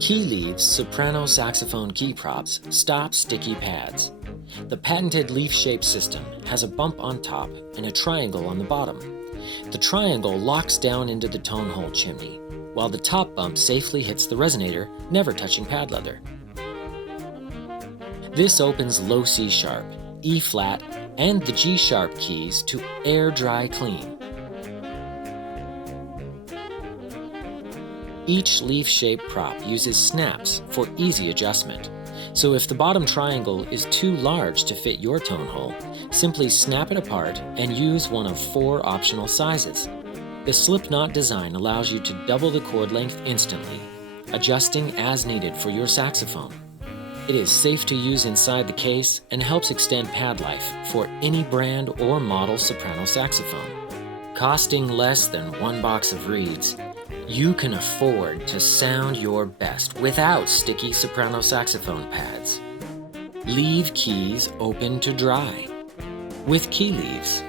Key leaves soprano saxophone key props stop sticky pads. The patented leaf-shaped system has a bump on top and a triangle on the bottom. The triangle locks down into the tone hole chimney, while the top bump safely hits the resonator, never touching pad leather. This opens low C sharp, E flat, and the G sharp keys to air dry clean. Each leaf-shaped prop uses snaps for easy adjustment. So if the bottom triangle is too large to fit your tone hole, simply snap it apart and use one of 4 optional sizes. The slip-knot design allows you to double the cord length instantly, adjusting as needed for your saxophone. It is safe to use inside the case and helps extend pad life for any brand or model soprano saxophone. Costing less than 1 box of reeds, you can afford to sound your best without sticky soprano saxophone pads. Leave keys open to dry with key leaves.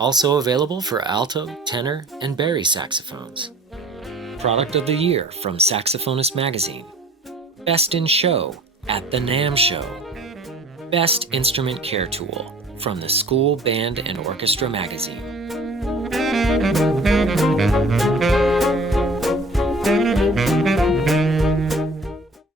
Also available for alto, tenor, and bari saxophones. Product of the Year from Saxophonist Magazine. Best in Show at the NAMM Show. Best Instrument Care Tool from the School Band and Orchestra Magazine.